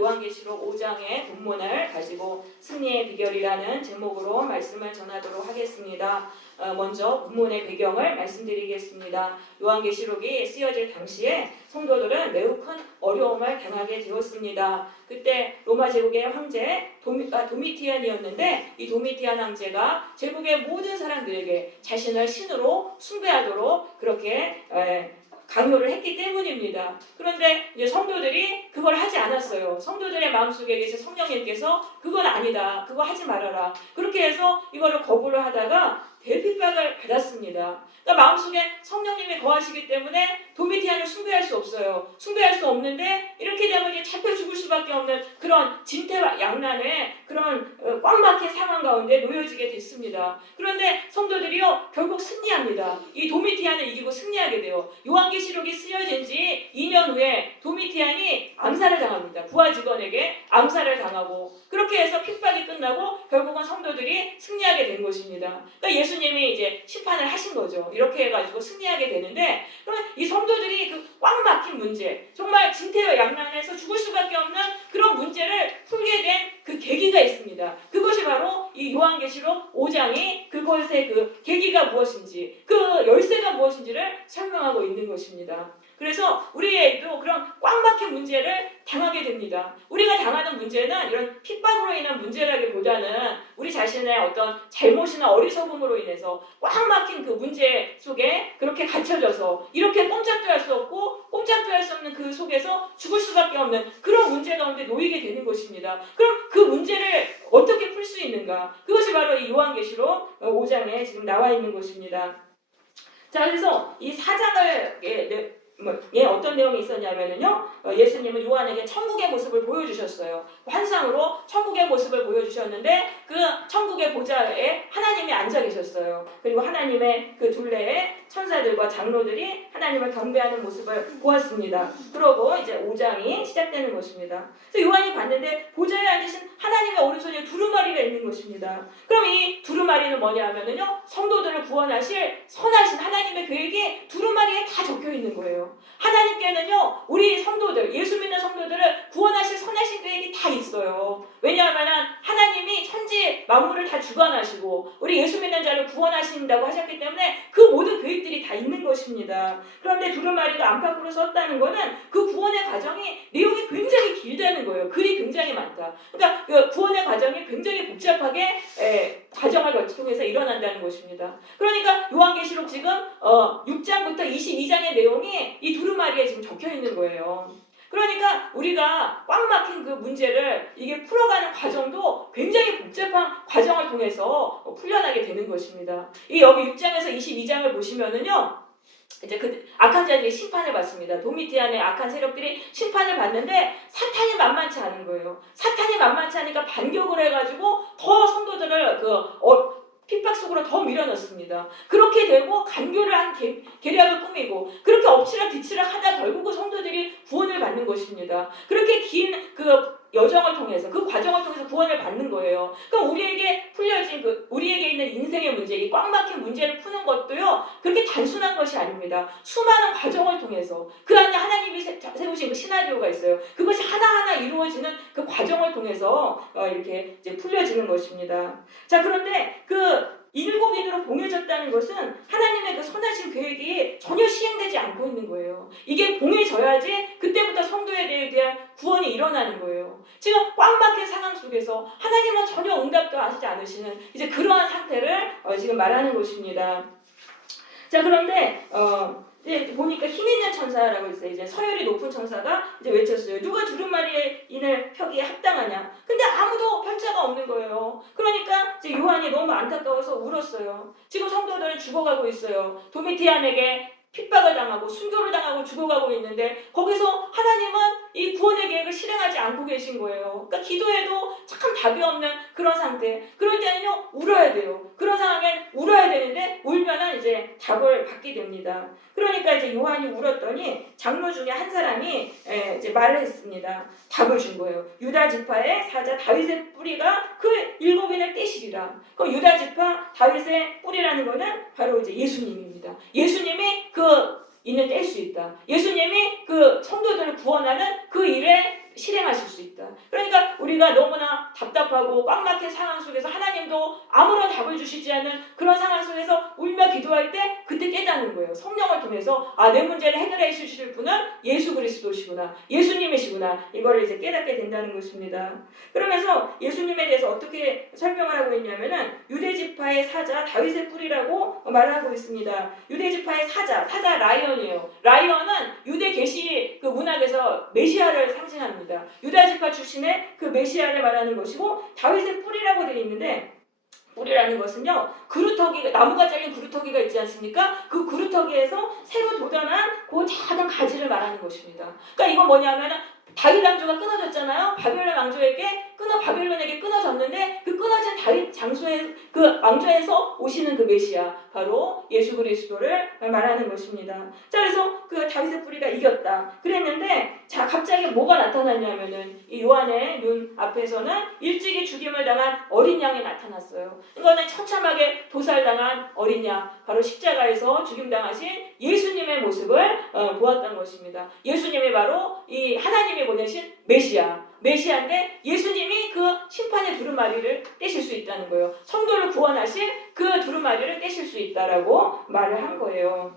요한계시록 5장의 본문을 가지고 승리의 비결이라는 제목으로 말씀을 전하도록 하겠습니다. 먼저 본문의 배경을 말씀드리겠습니다. 요한계시록이 쓰여질 당시에 성도들은 매우 큰 어려움을 당하게 되었습니다. 그때 로마 제국의 황제 도미티안이었는데 이 도미티안 황제가 제국의 모든 사람들에게 자신을 신으로 숭배하도록 그렇게 강요를 했기 때문입니다. 그런데 이제 성도들이 그걸 하지 않았어요. 성도들의 마음속에 계신 성령님께서 그건 아니다. 그거 하지 말아라. 그렇게 해서 이거를 거부를 하다가 대핍박을 받았습니다. 그러니까 마음속에 성령님이 거하시기 때문에 도미티안을 숭배할 수 없어요. 숭배할 수 없는데 이렇게 되면 이제 잡혀 죽을 수밖에 없는 그런 진퇴양난의 그런 꽉 막힌 상황 가운데 놓여지게 됐습니다. 그런데 성도들이요 결국 승리합니다. 이 도미티안을 이기고 승리하게 돼요. 요한계시록이 쓰여진 지 2년 후에 도미티안이 암살을 당합니다. 부하 직원에게 암살을 당하고 그렇게 해서 핍박이 끝나고 결국은 성도들이 승리하게 된 것입니다. 그러니까 예수님이 이제 심판을 하신 거죠. 이렇게 해가지고 승리하게 되는데 그러면 이 성도들이 그 꽉 막힌 문제, 정말 진퇴양난에서 죽을 수밖에 없는 그런 문제를 풀게 된 그 계기가 있습니다. 그것이 바로 이 요한계시록 5장이 그것의 그 계기가 무엇인지, 그 열쇠가 무엇인지를 설명하고 있는 것입니다. 그래서 우리에게도 그런 꽉 막힌 문제를 당하게 됩니다. 우리가 당하는 문제는 이런 핍박으로 인한 문제라기보다는 우리 자신의 어떤 잘못이나 어리석음으로 인해서 꽉 막힌 그 문제 속에 그렇게 갇혀져서 이렇게 꼼짝도 할 수 없고 꼼짝도 할 수 없는 그 속에서 죽을 수밖에 없는 그런 문제 가운데 놓이게 되는 것입니다. 그럼 그 문제를 어떻게 풀 수 있는가? 그것이 바로 이 요한계시록 5장에 지금 나와 있는 것입니다. 자, 그래서 이 4장을 어떤 내용이 있었냐면요. 예수님은 요한에게 천국의 모습을 보여주셨어요. 환상으로 천국의 모습을 보여주셨는데 그 천국의 보좌에 하나님이 앉아 계셨어요. 그리고 하나님의 그 둘레에 천사들과 장로들이 하나님을 경배하는 모습을 보았습니다. 그러고 이제 5장이 시작되는 것입니다. 그래서 요한이 봤는데 보좌에 앉으신 하나님의 오른손에 두루마리가 있는 것입니다. 그럼 이 두루마리는 뭐냐 하면요. 성도들을 구원하실 선하신 하나님의 계획이 두루마리에 다 적혀 있는 거예요. 하나님께는요 우리 성도들, 예수 믿는 성도들을 구원하실 선하신 계획이 다 있어요. 왜냐하면 하나님이 천지 만물을 다 주관하시고 우리 예수 믿는 자를 구원하신다고 하셨기 때문에 그 모든 계획들이 다 있는 것입니다. 그런데 두루마리가 안팎으로 썼다는 것은 그 구원의 과정이 내용이 굉장히 길다는 거예요. 글이 굉장히 많다. 그러니까 그 구원의 과정이 굉장히 복잡하게 과정을 통해서 일어난다는 것입니다. 그러니까 요한계시록 지금 6장부터 22장의 내용이 이 두루마리에 지금 적혀 있는 거예요. 그러니까 우리가 꽉 막힌 그 문제를 이게 풀어가는 과정도 굉장히 복잡한 과정을 통해서 풀려나게 되는 것입니다. 이 여기 6장에서 22장을 보시면은요. 이제 그 악한 자들이 심판을 받습니다. 도미티안의 악한 세력들이 심판을 받는데 사탄이 만만치 않은 거예요. 사탄이 만만치 않으니까 반격을 해가지고 더 성도들을 핍박 속으로 더 밀어넣습니다. 그렇게 되고 간교를 한 계략을 꾸미고 그렇게 엎치락뒤치락 하다 결국은 성도들이 구원을 받는 것입니다. 그렇게 긴 그 여정을 통해서 그 과정을 통해서 구원을 받는 거예요. 그럼 우리에게 풀려진 우리에게 있는 인생의 문제, 이 꽉 막힌 문제를 푸는 것도요 그렇게 단순한 것이 아닙니다. 수많은 과정을 통해서 그 안에 하나님이 세우신 그 시나리오가 있어요. 그것이 하나하나 이루어지는 그 과정을 통해서 이렇게 이제 풀려지는 것입니다. 자, 그런데 그 7인으로 봉해졌다는 것은 하나님의 그 선하신 계획이 전혀 시행되지 않고 있는 거예요. 이게 봉해져야지 그때부터 성도에 대한 구원이 일어나는 거예요. 지금 꽉 막힌 상황 속에서 하나님은 전혀 응답도 하시지 않으시는 이제 그러한 상태를 지금 말하는 것입니다. 자, 그런데 이제 보니까 힘 있는 천사라고 있어요. 이제 서열이 높은 천사가 이제 외쳤어요. 누가 두루마리의 인을 펴기에 합당하냐? 근데 아무도 펼자가 없는 거예요. 그러니까 이제 요한이 너무 안타까워서 울었어요. 지금 성도들은 죽어가고 있어요. 도미티안에게 핍박을 당하고 순교를 당하고 죽어가고 있는데 거기서 하나님은 이 구원의 계획을 실행하지 않고 계신 거예요. 그러니까 기도해도 참 답이 없는 그런 상태. 그럴 때는요 울어야 돼요. 그런 상황엔 울어야 되는데 울면은 이제 답을 받게 됩니다. 그러니까 이제 요한이 울었더니 장로 중에 한 사람이 이제 말을 했습니다. 답을 준 거예요. 유다 지파의 사자 다윗의 뿌리가 그 7인을 떼시리라. 그 유다 지파 다윗의 뿌리라는 거는 바로 이제 예수님입니다. 예수님이 그 인을 뗄 수 있다. 예수님이 그 성도들을 구원하는 그 일에 실행하실 수 있다. 우리가 너무나 답답하고 꽉 막힌 상황 속에서 하나님도 아무런 답을 주시지 않는 그런 상황 속에서 울며 기도할 때 그때 깨닫는 거예요. 성령을 통해서 내 문제를 해결해 주실 분은 예수 그리스도시구나, 예수님이시구나, 이거를 이제 깨닫게 된다는 것입니다. 그러면서 예수님에 대해서 어떻게 설명을 하고 있냐면은 유대지파의 사자 다윗의 뿌리라고 말하고 있습니다. 유대지파의 사자 라이언이에요. 라이언은 유대 계시 그 문학에서 메시아를 상징합니다. 유다지파 출신의 그 메시아를 말하는 것이고, 다윗의 뿌리라고 되어 있는데, 뿌리라는 것은요, 그루터기, 나무가 잘린 그루터기가 있지 않습니까? 그 그루터기에서 새로 돋아난 그 작은 가지를 말하는 것입니다. 그러니까 이건 뭐냐면은 다윗 왕조가 끊어졌잖아요. 바벨론에게 끊어졌는데, 그 끊어진 다윗 장소에 그 왕조에서 오시는 그 메시아, 바로 예수 그리스도를 말하는 것입니다. 자, 그래서 그 다윗의 뿌리가 이겼다 그랬는데, 자, 갑자기 뭐가 나타났냐면은 이 요한의 눈 앞에서는 일찍이 죽임을 당한 어린 양이 나타났어요. 이거는 처참하게 도살당한 어린 양, 바로 십자가에서 죽임당하신 예수님의 모습을 보았던 것입니다. 예수님이 바로 이 하나님이 보내신 메시아인데, 예수님이 그 심판의 두루마리를 떼실 수 있다는 거예요. 성도를 구원하실 그 두루마리를 떼실 수 있다라고 말을 한 거예요.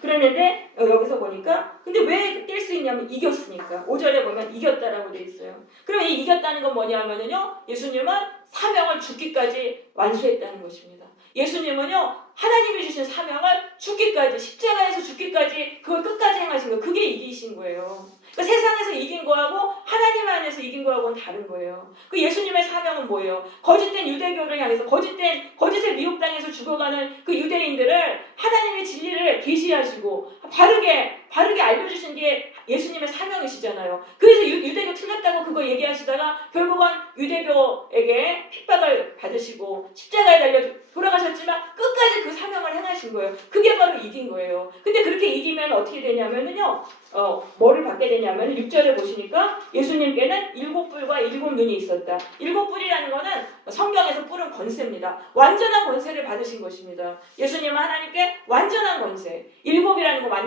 그랬는데 여기서 보니까 근데 왜 뗄 수 있냐면 이겼으니까. 5절에 보면 이겼다라고 돼 있어요. 그럼 이 이겼다는 건 뭐냐면요, 예수님은 사명을 죽기까지 완수했다는 것입니다. 예수님은요, 하나님이 주신 사명을 죽기까지, 십자가에서 죽기까지 그걸 끝까지 행하신 거예요. 그게 이기신 거예요. 그러니까 세상에서 이긴 거하고 하나님 안에서 이긴 거하고는 다른 거예요. 그 예수님의 사명은 뭐예요? 거짓된 유대교를 향해서 거짓에 미혹당해서 죽어가는 그 유대인들을 하나님의 진리를 계시하시고 바르게 알려주신 게 예수님의 사명이시잖아요. 그래서 유대교 틀렸다고 그거 얘기하시다가 결국은 유대교에게 핍박을 받으시고 십자가에 달려 돌아가셨지만 끝까지 그 사명을 행하신 거예요. 그게 바로 이긴 거예요. 근데 그렇게 이기면 어떻게 되냐면은요, 뭐를 받게 되냐면 6절에 보시니까 예수님께는 7뿔과 7눈이 있었다. 7뿔이라는 거는 성경에서 뿔은 권세입니다. 완전한 권세를 받으신 것입니다. 예수님은 하나님께 완전한 권세, 7이라는 거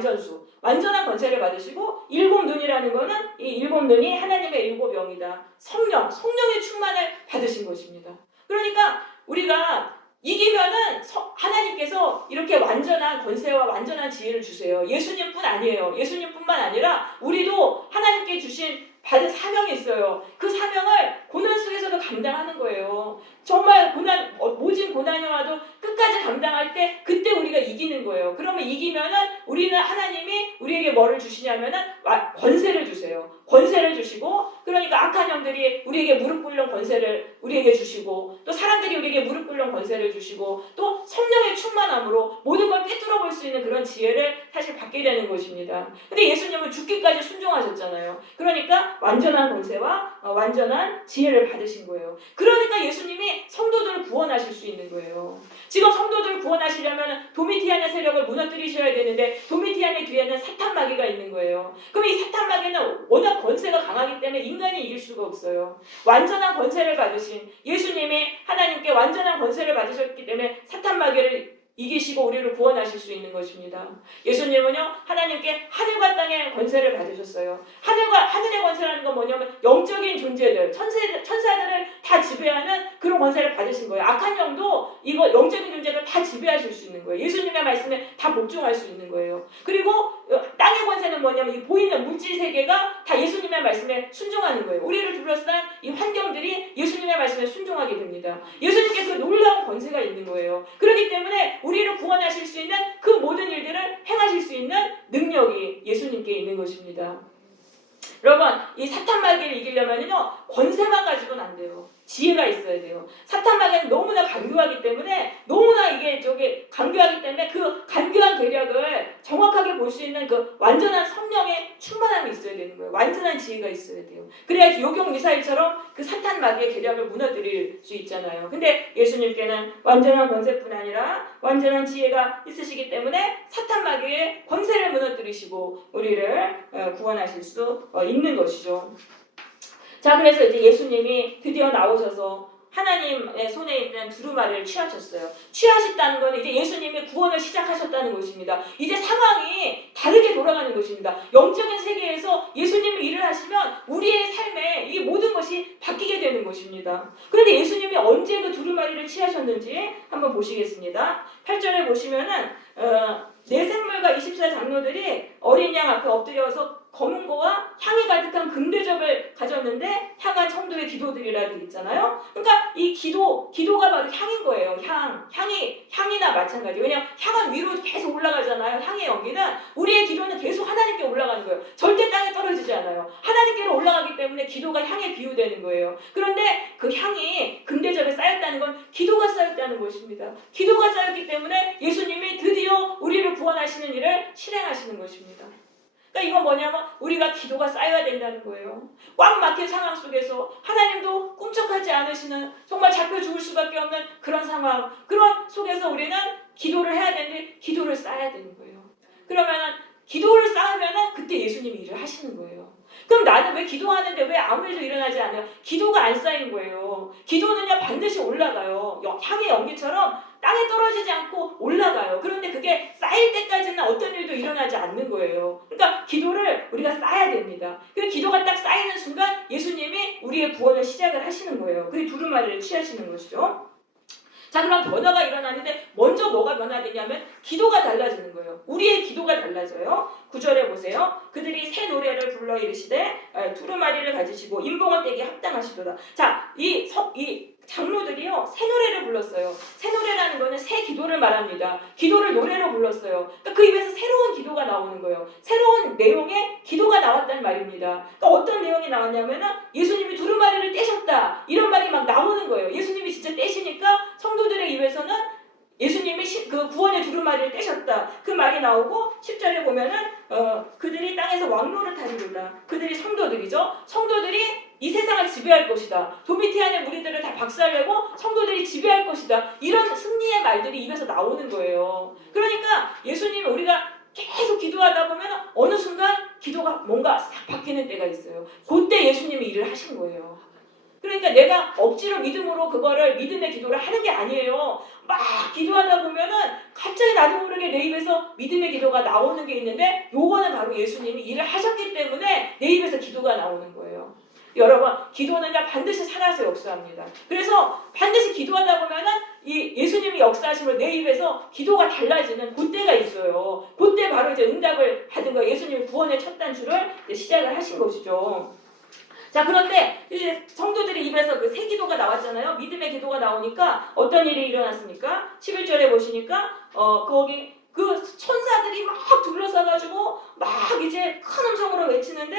완전한 권세를 받으시고, 7눈이라는 거는 이 7눈이 하나님의 7영이다. 성령의 충만을 받으신 것입니다. 그러니까 우리가 이기면은 하나님께서 이렇게 완전한 권세와 완전한 지혜를 주세요. 예수님뿐 아니에요. 예수님뿐만 아니라 우리도 하나님께 받은 사명이 있어요. 그 사명을 고난 속에서도 감당하는 거예요. 정말 모진 고난이 와도 끝까지 감당할 때 그때 우리가 이기는 거예요. 그러면 이기면은 우리는 하나님이 우리에게 뭐를 주시냐면은 권세를 주세요. 권세를 주시고, 그러니까 악한 영들이 우리에게 무릎 꿇는 권세를 우리에게 주시고, 또 사람들이 우리에게 무릎 꿇는 권세를 주시고, 또 성령의 충만함으로 모든 걸 꿰뚫어 볼 수 있는 그런 지혜를 사실 받게 되는 것입니다. 근데 예수님은 죽기까지 순종하셨잖아요. 그러니까 완전한 권세와 완전한 지혜를 받으신 거예요. 그러니까 예수님이 성도들을 구원하실 수 있는 거예요. 지금 성도들을 구원하시려면 도미티안의 세력을 무너뜨리셔야 되는데, 도미티안의 뒤에는 사탄 마귀가 있는 거예요. 그럼 이 사탄 마귀는 워낙 권세가 강하기 때문에 인간이 이길 수가 없어요. 완전한 권세를 받으신 예수님이 하나님께 완전한 권세를 받으셨기 때문에 사탄 마귀를 이기시고 우리를 구원하실 수 있는 것입니다. 예수님은요, 하나님께 하늘과 땅의 권세를 받으셨어요. 하늘의 권세라는 건 뭐냐면 영적인 존재들, 천사들을 다 지배하는 그런 권세를 받으신 거예요. 악한 영도 이거 영적인 존재를 다 지배하실 수 있는 거예요. 예수님의 말씀에 다 복종할 수 있는 거예요. 그리고 땅의 권세는 뭐냐면 이 보이는 물질 세계가 다 예수님의 말씀에 순종하는 거예요. 우리를 둘러싼 이 환경들이 예수님의 말씀에 순종하게 됩니다. 예수님께 그 놀라운 권세가 있는 거예요. 그렇기 때문에 우리를 구원하실 수 있는 그 모든 일들을 행하실 수 있는 능력이 예수님께 있는 것입니다. 여러분, 이 사탄 마귀를 이기려면요, 권세만 가지고는 안 돼요. 지혜가 있어야 돼요. 사탄 마귀는 너무나 간교하기 때문에, 간교하기 때문에 그 간교한 계략을 정확하게 볼 수 있는 그 완전한 성령의 충만함이 있어야 되는 거예요. 완전한 지혜가 있어야 돼요. 그래야지 요격 미사일처럼 그 사탄 마귀의 계략을 무너뜨릴 수 있잖아요. 근데 예수님께는 완전한 권세뿐 아니라 완전한 지혜가 있으시기 때문에 사탄 마귀의 권세를 무너뜨리시고 우리를 구원하실 수 있는 것이죠. 자, 그래서 이제 예수님이 드디어 나오셔서 하나님의 손에 있는 두루마리를 취하셨어요. 취하셨다는 것은 이제 예수님의 구원을 시작하셨다는 것입니다. 이제 상황이 다르게 돌아가는 것입니다. 영적인 세계에서 예수님이 일을 하시면 우리의 삶에 이 모든 것이 바뀌게 되는 것입니다. 그런데 예수님이 언제 그 두루마리를 취하셨는지 한번 보시겠습니다. 8절에 보시면은 네 생물과 24장로들이 어린 양 앞에 엎드려서 검은 거와 향이 가득한 금대접을 가졌는데 향한 청도의 기도들이라 되어 있잖아요. 그러니까 이 기도가 바로 향인 거예요. 향이나 마찬가지. 왜냐하면 향은 위로 계속 올라가잖아요. 향의 연기는 우리의 기도는 계속 하나님께 올라가는 거예요. 절대 땅에 떨어지지 않아요. 하나님께로 올라가기 때문에 기도가 향에 비유되는 거예요. 그런데 그 향이 금대접에 쌓였다는 건 기도가 쌓였다는 것입니다. 기도가 쌓였기 때문에 예수님이 드디어 우리를 구원하시는 일을 실행하시는 것입니다. 그러니까 이건 뭐냐면 우리가 기도가 쌓여야 된다는 거예요. 꽉 막힌 상황 속에서 하나님도 꿈쩍하지 않으시는 정말 잡혀 죽을 수밖에 없는 그런 상황, 그런 속에서 우리는 기도를 해야 되는데 기도를 쌓아야 되는 거예요. 그러면 기도를 쌓으면 그때 예수님이 일을 하시는 거예요. 그럼 나는 왜 기도하는데 왜 아무 일도 일어나지 않아요? 기도가 안 쌓인 거예요. 기도는요 반드시 올라가요. 향의 연기처럼 땅에 떨어지지 않고 올라가요. 그런데 그게 쌓일 때까지는 어떤 일도 일어나지 않는 거예요. 그러니까 기도를 우리가 쌓아야 됩니다. 그 기도가 딱 쌓이는 순간 예수님이 우리의 구원을 시작을 하시는 거예요. 그게 두루마리를 취하시는 것이죠. 자, 그럼 변화가 일어나는데 먼저 뭐가 변화되냐면 기도가 달라지는 거예요. 우리의 기도가 달라져요. 9절에 보세요. 그들이 새 노래를 불러 이르시되 두루마리를 가지시고 인봉을 떼기 합당하시도다. 자, 이 장로들이요 새 노래를 불렀어요. 새 노래라는 거는 새 기도를 말합니다. 기도를 노래로 불렀어요. 그러니까 그 입에서 새로운 기도가 나오는 거예요. 새로운 내용의 기도가 나왔다는 말입니다. 그러니까 어떤 내용이 나왔냐면은 예수님이 두루마리를 떼셨다 이런 말이 막 나오는 거예요. 예수님이 진짜 떼시니까 성도들의 입에서는 예수님이 그 구원의 두루마리를 떼셨다 그 말이 나오고 10절에 보면은 그들이 땅에서 왕노를 타리로다. 그들이 성도들이죠. 성도들이 이 세상을 지배할 것이다. 도미티안의 무리들을 다 박살내고 성도들이 지배할 것이다. 이런 승리의 말들이 입에서 나오는 거예요. 그러니까 예수님이 우리가 계속 기도하다 보면 어느 순간 기도가 뭔가 싹 바뀌는 때가 있어요. 그때 예수님이 일을 하신 거예요. 그러니까 내가 억지로 믿음으로 그거를 믿음의 기도를 하는 게 아니에요. 막 기도하다 보면은 갑자기 나도 모르게 내 입에서 믿음의 기도가 나오는 게 있는데 요거는 바로 예수님이 일을 하셨기 때문에 내 입에서 기도가 나오는 거예요. 여러분, 기도는 반드시 살아서 역사합니다. 그래서 반드시 기도하다 보면은 이 예수님이 역사하심으로 내 입에서 기도가 달라지는 그때가 있어요. 그때 바로 이제 응답을 받은 거예요. 예수님이 구원의 첫 단추를 시작을 하신 것이죠. 자, 그런데 이제 성도들의 입에서 그 새 기도가 나왔잖아요. 믿음의 기도가 나오니까 어떤 일이 일어났습니까? 11절에 보시니까 거기 그 천사들이 막 둘러싸가지고 막 이제 큰 음성으로 외치는데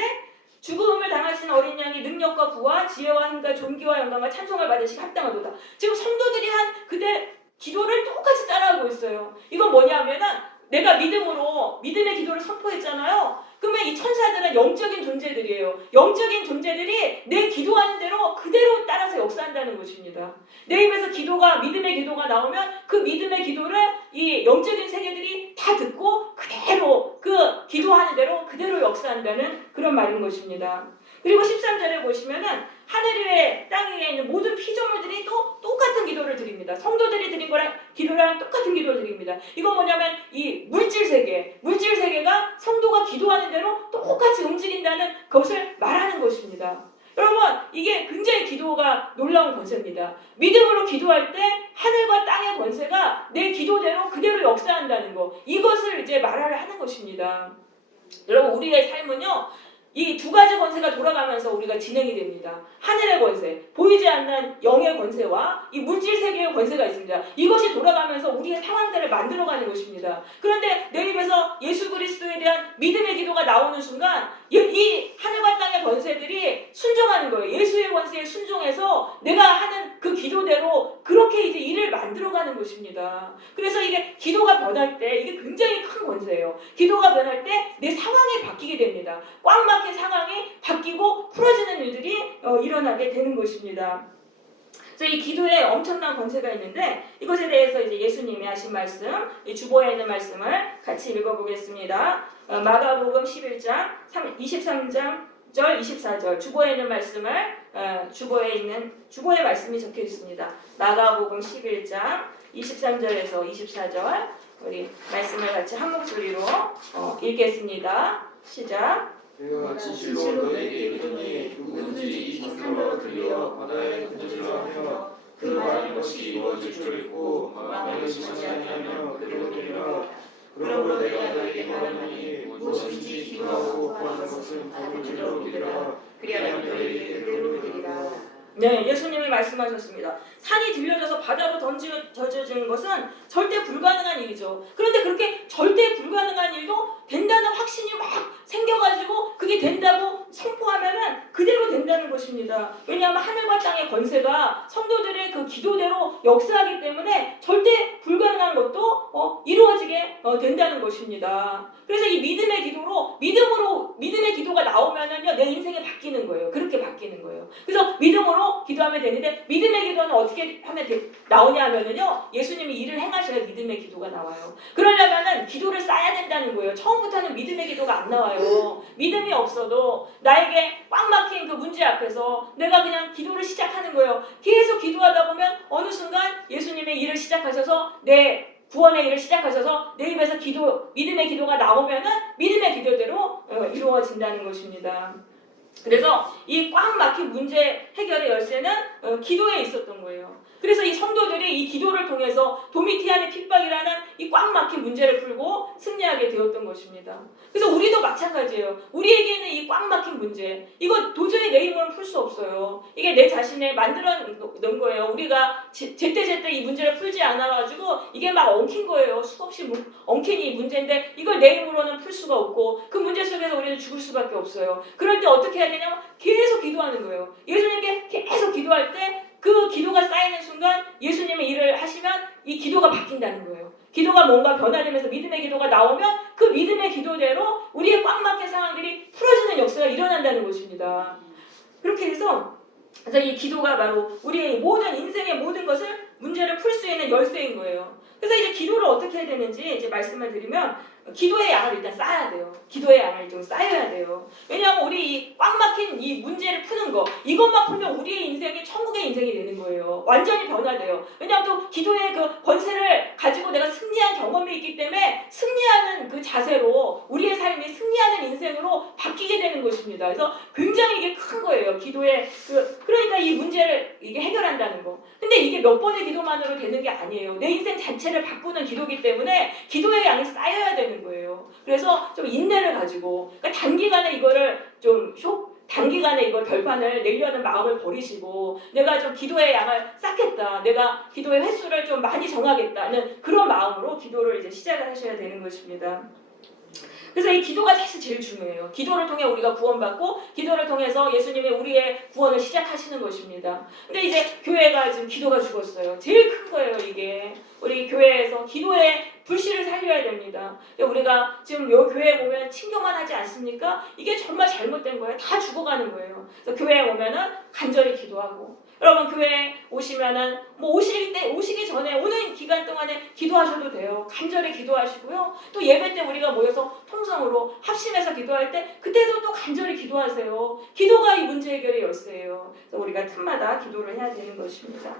죽음을 당하신 어린 양이 능력과 부와 지혜와 힘과 존귀와 영광과 찬송을 받으시기 합당하도다. 지금 성도들이 한 그대 기도를 똑같이 따라하고 있어요. 이건 뭐냐면은 내가 믿음의 기도를 선포했잖아요. 그러면 이 천사들은 영적인 존재들이에요. 영적인 존재들이 내 기도하는 대로 그대로 따라서 역사한다는 것입니다. 내 입에서 믿음의 기도가 나오면 그 믿음의 기도를 이 영적인 세계들이 다 듣고 그대로 그 기도하는 대로 그대로 역사한다는 그런 말인 것입니다. 그리고 13절에 보시면은 하늘 위에 땅 위에 있는 모든 피조물들이 또 똑같은 기도를 드립니다. 성도들이 드린 거랑 기도랑 똑같은 기도를 드립니다. 이건 뭐냐면 이 물질 세계가 성도가 기도하는 대로 똑같이 움직인다는 것을 말하는 것입니다. 여러분, 이게 굉장히 기도가 놀라운 권세입니다. 믿음으로 기도할 때 하늘과 땅의 권세가 내 기도대로 그대로 역사한다는 거, 이것을 이제 말을 하는 것입니다. 여러분, 우리의 삶은요 이 두 가지 권세가 돌아가면서 우리가 진행이 됩니다. 하늘의 권세, 보이지 않는 영의 권세와 이 물질 세계의 권세가 있습니다. 이것이 돌아가면서 우리의 상황들을 만들어가는 것입니다. 그런데 내 입에서 예수 그리스도에 대한 믿음의 기도가 나오는 순간 이 하늘과 땅의 권세들이 순종하는 거예요. 예수의 권세에 순종해서 내가 하는 그 기도대로 그렇게 이제 일을 만들어가는 것입니다. 그래서 이게 기도가 변할 때 이게 굉장히 큰 권세예요. 기도가 변할 때 내 상황이 바뀌게 됩니다. 꽉 막힌 상황이 바뀌고 풀어지는 일들이 일어나게 되는 것입니다. 그래서 이 기도에 엄청난 권세가 있는데 이것에 대해서 이제 예수님이 하신 말씀, 이 주보에 있는 말씀을 같이 읽어보겠습니다. 마가복음 11장 23장 23절, 24절 주보에 있는 말씀을 주보의 말씀이 적혀 있습니다. 마가복음 11장 23절에서 24절 우리 말씀을 같이 한 목소리로 읽겠습니다. 시작. 내가 진실로 너희에게 이르노니 누구든지 이 산으로 들려 바다에 던지라 하며 그 말한 것이 이루어질 줄 믿고 마음에 의심하지 아니하며 그대로 되리라. 그러므로 내가 너희에게 말하노니 무엇인지 기도하고 구하는 것은 받을 줄로 믿으라. 그리하면 너희에게 그대로 되리라. 네, 예수님이 말씀하셨습니다. 산이 들려져서 바다로 던져지는 것은 절대 불가능한 일이죠. 그런데 그렇게 절대 불가능한 일도 된다는 확신이 막 생겨가지고 그게 된다고 선포하면은 그대로 된다는 것입니다. 왜냐하면 하늘과 땅의 권세가 성도들의 그 기도대로 역사하기 때문에 절대 불가능한 것도 이루어지게 된다는 것입니다. 그래서 이 믿음의 기도로 믿음의 기도가 나오면은요 내 인생이 바뀌는 거예요. 그렇게 바뀌는 거예요. 그래서 믿음으로 기도하면 되는데 믿음의 기도는 어떻게 하면 나오냐면은요 예수님이 일을 행하셔야 믿음의 기도가 나와요. 그러려면은 기도를 쌓아야 된다는 거예요. 처음부터는 믿음의 기도가 안 나와요. 믿음이 없어도 나에게 꽉 막힌 그 문제 앞에서 내가 그냥 기도를 시작하는 거예요. 계속 기도하다 보면 어느 순간 예수님의 일을 시작하셔서 내 구원의 일을 시작하셔서 내 입에서 믿음의 기도가 나오면은 믿음의 기도대로 이루어진다는 것입니다. 그래서 이 꽉 막힌 문제 해결의 열쇠는 기도에 있었던 거예요. 그래서 이 성도들이 이 기도를 통해서 도미티안의 핍박이라는 이 꽉 막힌 문제를 풀고 승리하게 되었던 것입니다. 그래서 우리도 마찬가지예요. 우리에게 있는 이 꽉 막힌 문제, 이거 도저히 내 힘으로는 풀 수 없어요. 이게 내 자신에 만들어 놓은 거예요. 우리가 제때 이 문제를 풀지 않아가지고 이게 막 엉킨 거예요. 수없이 엉킨 이 문제인데 이걸 내 힘으로는 풀 수가 없고 그 문제 속에서 우리는 죽을 수밖에 없어요. 그럴 때 어떻게 해야 되냐면 계속 기도하는 거예요. 예수님께 계속 기도할 때 그 기도가 쌓이는 순간 예수님의 일을 하시면 이 기도가 바뀐다는 거예요. 기도가 뭔가 변화되면서 믿음의 기도가 나오면 그 믿음의 기도대로 우리의 꽉 막힌 상황들이 풀어지는 역사가 일어난다는 것입니다. 그렇게 해서 이 기도가 바로 우리의 모든 인생의 모든 것을 문제를 풀 수 있는 열쇠인 거예요. 그래서 이제 기도를 어떻게 해야 되는지 이제 말씀을 드리면 기도의 양을 일단 쌓아야 돼요. 기도의 양을 좀 쌓여야 돼요. 왜냐하면 우리 이 꽉 막힌 이 문제를 푸는 거 이것만 풀면 우리의 인생이 천국의 인생이 되는 거예요. 완전히 변화돼요. 왜냐하면 또 기도의 그 권세를 가지고 내가 승리한 경험이 있기 때문에 승리하는 그 자세로 우리의 삶이 승리하는 인생으로 바뀌게 되는 것입니다. 그래서 굉장히 이게 큰 거예요. 기도의 그러니까 이 문제를 이게 해결한다는 거. 근데 이게 몇 번의 기도만으로 되는 게 아니에요. 내 인생 자체를 바꾸는 기도이기 때문에 기도의 양이 쌓여야 되는 거예요. 그래서 좀 인내를 가지고 그러니까 단기간에 이거를 단기간에 이걸 결판을 내려는 마음을 버리시고 내가 좀 기도의 양을 쌓겠다. 내가 기도의 횟수를 좀 많이 정하겠다는 그런 마음으로 기도를 이제 시작을 하셔야 되는 것입니다. 그래서 이 기도가 사실 제일 중요해요. 기도를 통해 우리가 구원받고 기도를 통해서 예수님이 우리의 구원을 시작하시는 것입니다. 근데 이제 교회가 지금 기도가 죽었어요. 제일 큰 거예요, 이게. 우리 교회에서 기도의 불씨를 살려야 됩니다. 우리가 지금 요 교회에 보면 친교만 하지 않습니까? 이게 정말 잘못된 거예요. 다 죽어가는 거예요. 그래서 교회에 오면은 간절히 기도하고 여러분 교회에 오시면은 오시기 전에 오는 기간 동안에 기도하셔도 돼요. 간절히 기도하시고요. 또 예배 때 우리가 모여서 통성으로 합심해서 기도할 때 그때도 또 간절히 기도하세요. 기도가 이 문제 해결의 열쇠예요. 그래서 우리가 틈마다 기도를 해야 되는 것입니다.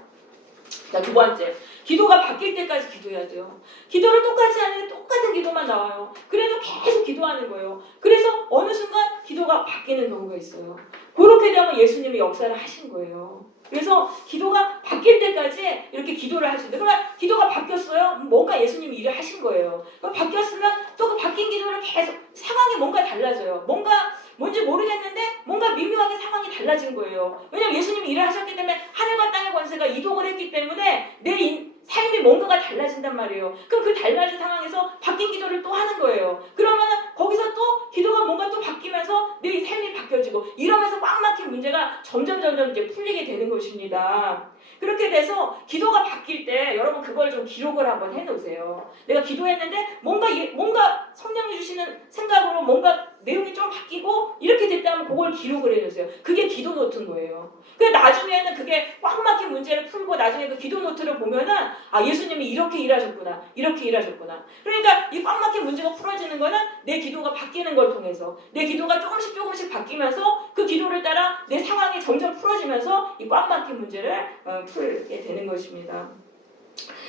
자, 두 번째, 기도가 바뀔 때까지 기도해야 돼요. 기도를 똑같이 하는데 똑같은 기도만 나와요. 그래도 계속 기도하는 거예요. 그래서 어느 순간 기도가 바뀌는 경우가 있어요. 그렇게 되면 예수님이 역사를 하신 거예요. 그래서 기도가 바뀔 때까지 이렇게 기도를 하시는데 그러면 기도가 바뀌었어요? 뭔가 예수님이 일을 하신 거예요. 그럼 바뀌었으면 또 그 바뀐 기도를 계속 상황이 뭔가 달라져요. 뭔지 모르겠는데 뭔가 미묘하게 상황이 달라진 거예요. 왜냐하면 예수님이 일을 하셨기 때문에 하늘과 땅의 권세가 이동을 했기 때문에 내 삶이 뭔가가 달라진단 말이에요. 그럼 그 달라진 상황에서 바뀐 기도를 또 하는 거예요. 그러면 거기서 또 기도가 뭔가 또 바뀌면서 내 삶이 바뀌어지고 이러면서 꽉 막힌 문제가 점점 이제 풀리게 되는 것입니다. 그렇게 돼서 기도가 바뀔 때 여러분 그걸 좀 기록을 한번 해놓으세요. 내가 기도했는데 뭔가 성령이 주시는 생각으로 뭔가 내용이 좀 바뀌고 이렇게 됐다면 그걸 기록을 해놓으세요. 그게 기도 노트인 거예요. 그래서 나중에는 그게 꽉 막힌 문제를 풀고 나중에 그 기도 노트를 보면은 아 예수님이 이렇게 일하셨구나 이렇게 일하셨구나. 그러니까 이 꽉 막힌 문제가 풀어지는 거는 내 기도가 바뀌는 걸 통해서 내 기도가 조금씩 바뀌면서 그 기도를 따라 내 상황이 점점 풀어지면서 이 꽉 막힌 문제를 풀게 되는 것입니다.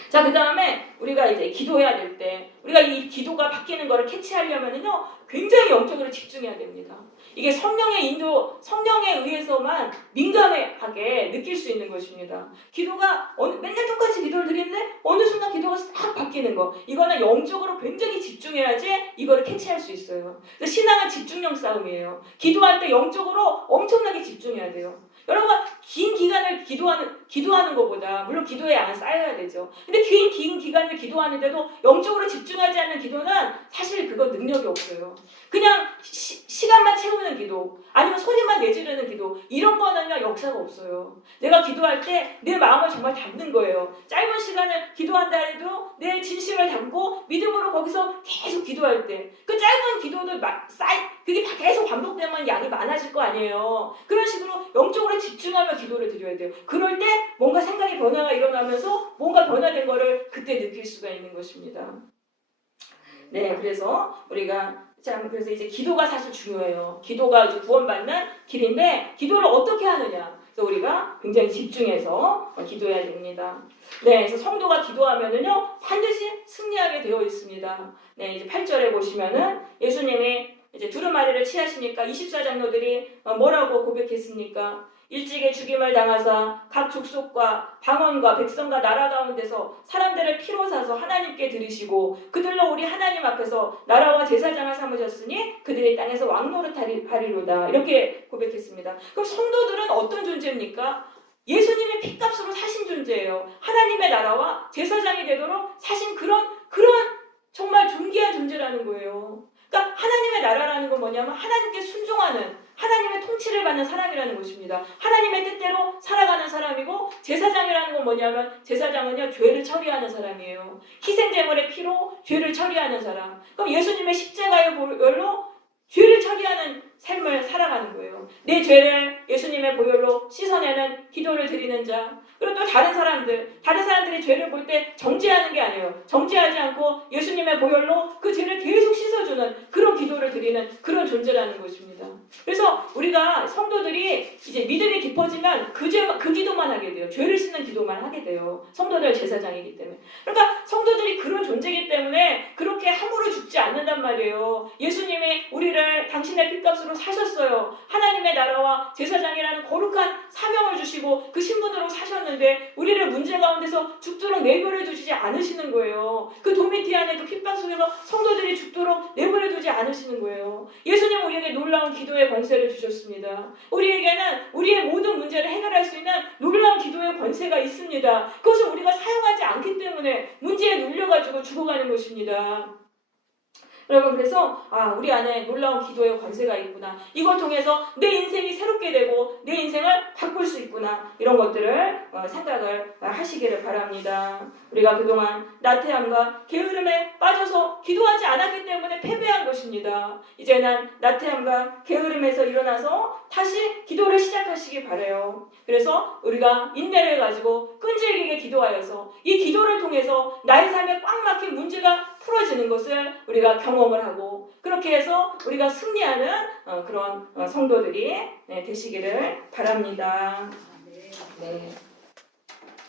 자, 그 다음에 우리가 이제 기도해야 될 때 우리가 이 기도가 바뀌는 거를 캐치하려면은요 굉장히 영적으로 집중해야 됩니다. 이게 성령의 인도, 성령에 의해서만 민감하게 느낄 수 있는 것입니다. 기도가 맨날 똑같이 기도를 드리는데 어느 순간 기도가 싹 바뀌는 거, 이거는 영적으로 굉장히 집중해야지 이거를 캐치할 수 있어요. 그래서 신앙은 집중력 싸움이에요. 기도할 때 영적으로 엄청나게 집중해야 돼요. 여러분 긴 기간을 기도하는 것보다 물론 기도의 양은 쌓여야 되죠. 근데 긴 기간을 기도하는데도 영적으로 집중하지 않는 기도는 사실 그건 능력이 없어요. 그냥 시간만 채우는 기도 아니면 소리만 내지르는 기도 이런 거는요 역사가 없어요. 내가 기도할 때 내 마음을 정말 담는 거예요. 짧은 시간을 기도한다 해도 내 진심을 담고 믿음으로 거기서 계속 기도할 때 그 짧은 기도도 그게 다 계속 반복되면 양이 많아질 거 아니에요. 그런 식으로 영적으로 집중하며 기도를 드려야 돼요. 그럴 때 뭔가 생각의 변화가 일어나면서 뭔가 변화된 거를 그때 느낄 수가 있는 것입니다. 네, 그래서 우리가 그래서 이제 기도가 사실 중요해요. 기도가 이제 구원받는 길인데 기도를 어떻게 하느냐. 그래서 우리가 굉장히 집중해서 기도해야 됩니다. 네, 그래서 성도가 기도하면은요 반드시 승리하게 되어 있습니다. 네, 이제 8절에 보시면은 예수님이 이제 두루마리를 취하시니까 24장로들이 뭐라고 고백했습니까? 일찍이 죽임을 당하사 각 족속과 방언과 백성과 나라 가운데서 사람들을 피로 사서 하나님께 드리시고 그들로 우리 하나님 앞에서 나라와 제사장을 삼으셨으니 그들이 땅에서 왕노릇하리로다 이렇게 고백했습니다. 그럼 성도들은 어떤 존재입니까? 예수님의 피값으로 사신 존재예요. 하나님의 나라와 제사장이 되도록 사신 그런 정말 존귀한 존재라는 거예요. 그러니까 하나님의 나라라는 건 뭐냐면 하나님께 순종하는 하나님의 통치를 받는 사람이라는 것입니다. 하나님의 뜻대로 살아가는 사람이고 제사장이라는 건 뭐냐면 제사장은요 죄를 처리하는 사람이에요. 희생제물의 피로 죄를 처리하는 사람. 그럼 예수님의 십자가의 보혈로 죄를 처리하는 삶을 살아가는 거예요. 내 죄를 예수님의 보혈로 씻어내는 기도를 드리는 자. 그리고 또 다른 사람들이 죄를 볼 때 정죄하는 게 아니에요. 정죄하지 않고 예수님의 보혈로 그 죄를 계속 씻어주는 그런 기도를 드리는 그런 존재라는 것입니다. 그래서 우리가 성도들이 이제 믿음이 깊어지면 그 기도만 하게 돼요. 죄를 씻는 기도만 하게 돼요. 성도들 제사장이기 때문에. 그러니까 성도들이 그런 존재이기 때문에 그렇게 함부로 죽지 않는단 말이에요. 예수님이 우리를 당신의 핏값으로 사셨어요. 하나님의 나라와 제사장이라는 거룩한 사명을 주시고 그 신분으로 사셨는데 우리를 문제 가운데서 죽도록 내버려 두지 않으시는 거예요. 그 도미티 안에 그 핏방 속에서 성도들이 죽도록 내버려 두지 않으시는 거예요. 예수님은 우리에게 놀라운 기도의 권세를 주셨습니다. 우리에게는 우리의 모든 문제를 해결할 수 있는 놀라운 기도의 권세가 있습니다. 그것을 우리가 사용하지 않기 때문에 문제에 눌려가지고 죽어가는 것입니다. 여러분 그래서 우리 안에 놀라운 기도의 권세가 있구나. 이걸 통해서 내 인생이 새롭게 되고 내 인생을 바꿀 수 있구나. 이런 것들을 생각을 하시기를 바랍니다. 우리가 그동안 나태함과 게으름에 빠져서 기도하지 않았기 때문에 패배한 것입니다. 이제는 나태함과 게으름에서 일어나서 다시 기도를 시작하시기 바라요. 그래서 우리가 인내를 가지고 끈질기게 기도하여서 이 기도를 통해서 나의 삶에 꽉 막힌 문제가 풀어지는 것을 우리가 경험을 하고 그렇게 해서 우리가 승리하는 그런 성도들이 되시기를 바랍니다. 네.